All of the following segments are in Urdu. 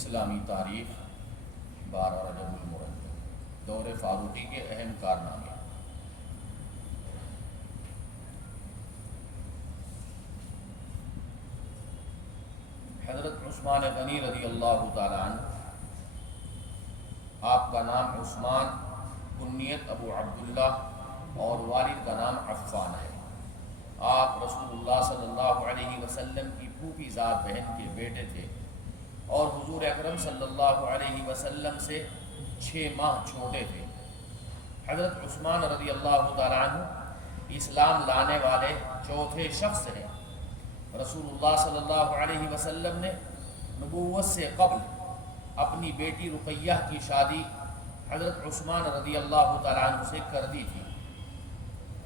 اسلامی تاریخ 12 رجب المرجب دور فاروقی کے اہم کارنامے۔ حضرت عثمان غنی رضی اللہ تعالیٰ عنہ، آپ کا نام عثمان، کنیت ابو عبداللہ اور والد کا نام عفان ہے۔ آپ رسول اللہ صلی اللہ علیہ وسلم کی پھوپھی ذات بہن کے بیٹے تھے اور حضور اکرم صلی اللہ علیہ وسلم سے 6 ماہ چھوٹے تھے۔ حضرت عثمان رضی اللہ تعالیٰ عنہ اسلام لانے والے چوتھے شخص ہیں۔ رسول اللہ صلی اللہ علیہ وسلم نے نبوت سے قبل اپنی بیٹی رقیہ کی شادی حضرت عثمان رضی اللہ تعالیٰ عنہ سے کر دی تھی۔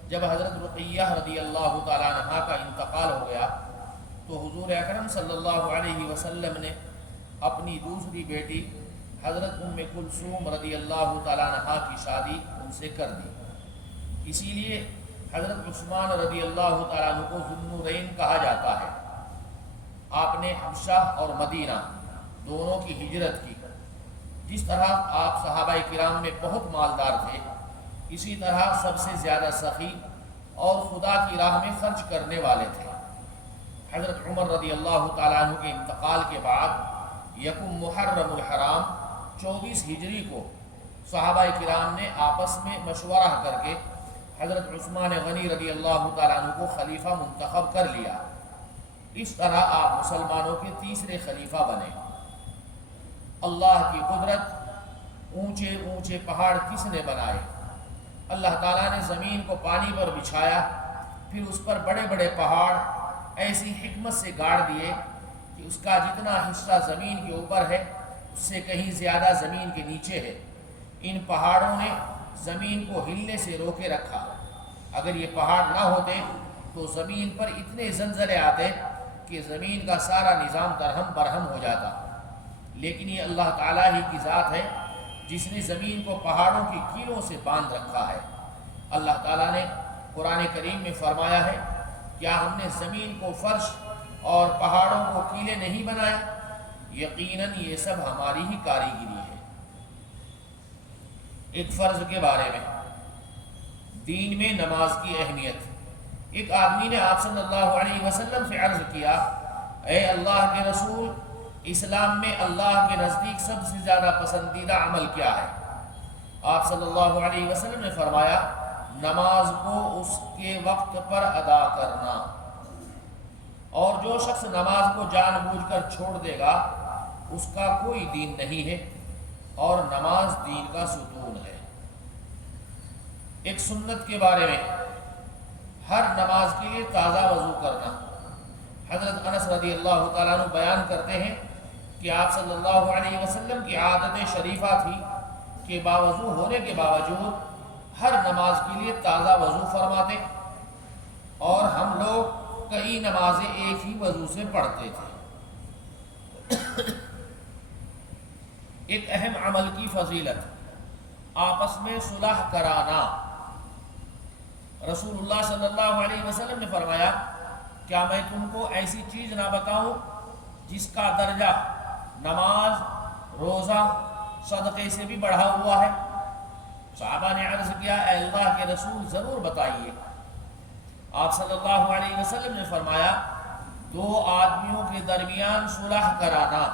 جب حضرت رقیہ رضی اللہ تعالیٰ عنہ کا انتقال ہو گیا تو حضور اکرم صلی اللہ علیہ وسلم نے اپنی دوسری بیٹی حضرت ام کلثوم رضی اللہ تعالیٰ عنہ کی شادی ان سے کر دی۔ اسی لیے حضرت عثمان رضی اللہ تعالیٰ عنہ کو ذو النورین کہا جاتا ہے۔ آپ نے حبشہ اور مدینہ دونوں کی ہجرت کی۔ جس طرح آپ صحابہ کرام میں بہت مالدار تھے، اسی طرح سب سے زیادہ سخی اور خدا کی راہ میں خرچ کرنے والے تھے۔ حضرت عمر رضی اللہ تعالیٰ عنہ کے انتقال کے بعد یکم محرم الحرام 24 ہجری کو صحابہ کرام نے آپس میں مشورہ کر کے حضرت عثمان غنی رضی اللہ تعالیٰ عنہ کو خلیفہ منتخب کر لیا۔ اس طرح آپ مسلمانوں کے تیسرے خلیفہ بنے۔ اللہ کی قدرت، اونچے اونچے پہاڑ کس نے بنائے؟ اللہ تعالیٰ نے زمین کو پانی پر بچھایا، پھر اس پر بڑے بڑے پہاڑ ایسی حکمت سے گاڑ دیے کہ اس کا جتنا حصہ زمین کے اوپر ہے اس سے کہیں زیادہ زمین کے نیچے ہے۔ ان پہاڑوں نے زمین کو ہلنے سے روکے رکھا۔ اگر یہ پہاڑ نہ ہوتے تو زمین پر اتنے زلزلے آتے کہ زمین کا سارا نظام درہم برہم ہو جاتا۔ لیکن یہ اللہ تعالیٰ ہی کی ذات ہے جس نے زمین کو پہاڑوں کی کیلوں سے باندھ رکھا ہے۔ اللہ تعالیٰ نے قرآن کریم میں فرمایا ہے، کیا ہم نے زمین کو فرش اور پہاڑوں کو کیلے نہیں بنائے؟ یقیناً یہ سب ہماری ہی کاریگری ہے۔ ایک فرض کے بارے میں، دین میں نماز کی اہمیت۔ ایک آدمی نے آپ صلی اللہ علیہ وسلم سے عرض کیا، اے اللہ کے رسول، اسلام میں اللہ کے نزدیک سب سے زیادہ پسندیدہ عمل کیا ہے؟ آپ صلی اللہ علیہ وسلم نے فرمایا، نماز کو اس کے وقت پر ادا کرنا، اور جو شخص نماز کو جان بوجھ کر چھوڑ دے گا اس کا کوئی دین نہیں ہے، اور نماز دین کا ستون ہے۔ ایک سنت کے بارے میں، ہر نماز کے لیے تازہ وضو کرنا۔ حضرت انس رضی اللہ تعالیٰ عنہ بیان کرتے ہیں کہ آپ صلی اللہ علیہ وسلم کی عادت شریفہ تھی کہ باوضو ہونے کے باوجود ہر نماز کے لیے تازہ وضو فرماتے، اور ہم لوگ کئی نمازیں ایک ہی وضو سے پڑھتے تھے۔ ایک اہم عمل کی فضیلت، آپس میں صلح کرانا۔ رسول اللہ صلی اللہ علیہ وسلم نے فرمایا، کیا میں تم کو ایسی چیز نہ بتاؤں جس کا درجہ نماز، روزہ، صدقے سے بھی بڑھا ہوا ہے؟ صحابہ نے عرض کیا، اے اللہ کے رسول ضرور بتائیے۔ آپ صلی اللہ علیہ وسلم نے فرمایا، 2 آدمیوں کے درمیان صلح کرانا،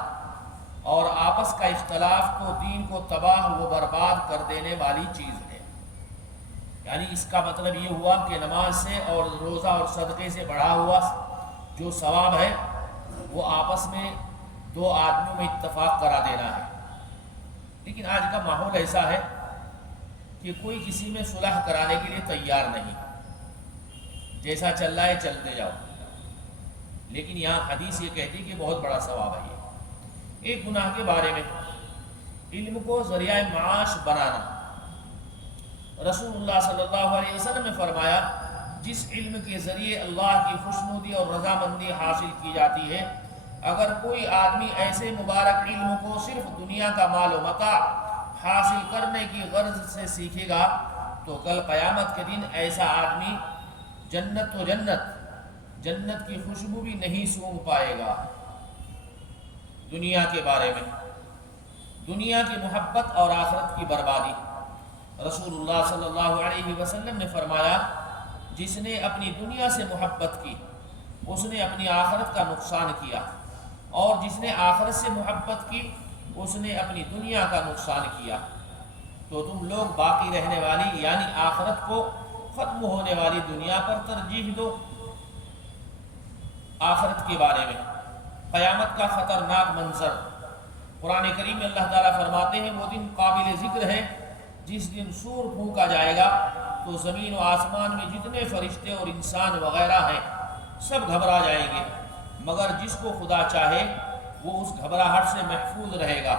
اور آپس کا اختلاف تو دین کو تباہ و برباد کر دینے والی چیز ہے۔ یعنی اس کا مطلب یہ ہوا کہ نماز سے اور روزہ اور صدقے سے بڑھا ہوا جو ثواب ہے وہ آپس میں 2 آدمیوں میں اتفاق کرا دینا ہے۔ لیکن آج کا ماحول ایسا ہے کہ کوئی کسی میں صلح کرانے کے لیے تیار نہیں، جیسا چل رہا ہے چلتے جاؤ۔ لیکن یہاں حدیث یہ کہتی کہ بہت بڑا ثواب ہے یہ۔ ایک گناہ کے بارے میں، علم کو ذریعہ معاش بنانا۔ رسول اللہ صلی اللہ علیہ وسلم نے فرمایا، جس علم کے ذریعے اللہ کی خوشنودی اور رضامندی حاصل کی جاتی ہے، اگر کوئی آدمی ایسے مبارک علم کو صرف دنیا کا مال و متاع حاصل کرنے کی غرض سے سیکھے گا تو کل قیامت کے دن ایسا آدمی جنت و جنت کی خوشبو بھی نہیں سونگھ پائے گا۔ دنیا کے بارے میں، دنیا کی محبت اور آخرت کی بربادی۔ رسول اللہ صلی اللہ علیہ وسلم نے فرمایا جس نے اپنی دنیا سے محبت کی اس نے اپنی آخرت کا نقصان کیا، اور جس نے آخرت سے محبت کی اس نے اپنی دنیا کا نقصان کیا۔ تو تم لوگ باقی رہنے والی یعنی آخرت کو ختم ہونے والی دنیا پر ترجیح دو۔ آخرت کے بارے میں قیامت کا خطرناک منظر، قرآن کریم میں اللہ تعالیٰ فرماتے ہیں وہ دن قابل ذکر ہے جس دن سور پھونکا جائے گا تو زمین و آسمان میں جتنے فرشتے اور انسان وغیرہ ہیں سب گھبرا جائیں گے، مگر جس کو خدا چاہے وہ اس گھبراہٹ سے محفوظ رہے گا،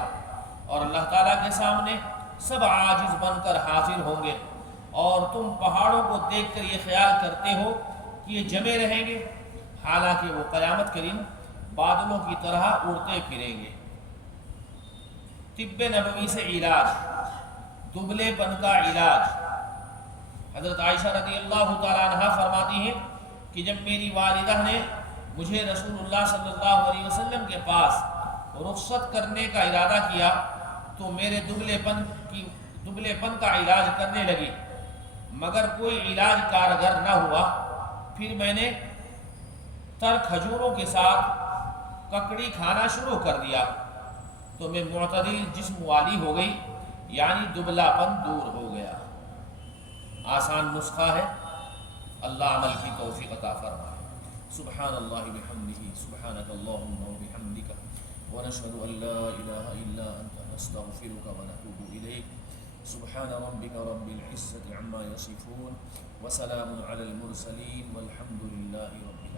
اور اللہ تعالیٰ کے سامنے سب عاجز بن کر حاضر ہوں گے، اور تم پہاڑوں کو دیکھ کر یہ خیال کرتے ہو کہ یہ جمے رہیں گے، حالانکہ وہ قیامت کے دن بادلوں کی طرح اڑتے پھریں گے۔ طب نبوی سے علاج، دبلے پن کا علاج۔ حضرت عائشہ رضی اللہ تعالیٰ عنہ فرماتی ہیں کہ جب میری والدہ نے مجھے رسول اللہ صلی اللہ علیہ وسلم کے پاس رخصت کرنے کا ارادہ کیا تو میرے دبلے پن کا علاج کرنے لگی، مگر کوئی علاج کارگر نہ ہوا۔ پھر میں نے تر کھجوروں کے ساتھ ککڑی کھانا شروع کر دیا تو میں معتدل جسم والی ہو گئی، یعنی دبلا پن دور ہو گیا۔ آسان نسخہ ہے، اللہ عمل کی توفیق عطا فرمائے۔ سبحان اللہ بحمدہ، سبحانک اللہم وبحمدک، ونشہد ان لا الہ الا انت، نستغفرک ونتوب الیک۔ سبحان ربک رب العزة عما یصفون، وسلام علی المرسلین، والحمد للہ رب العالمین۔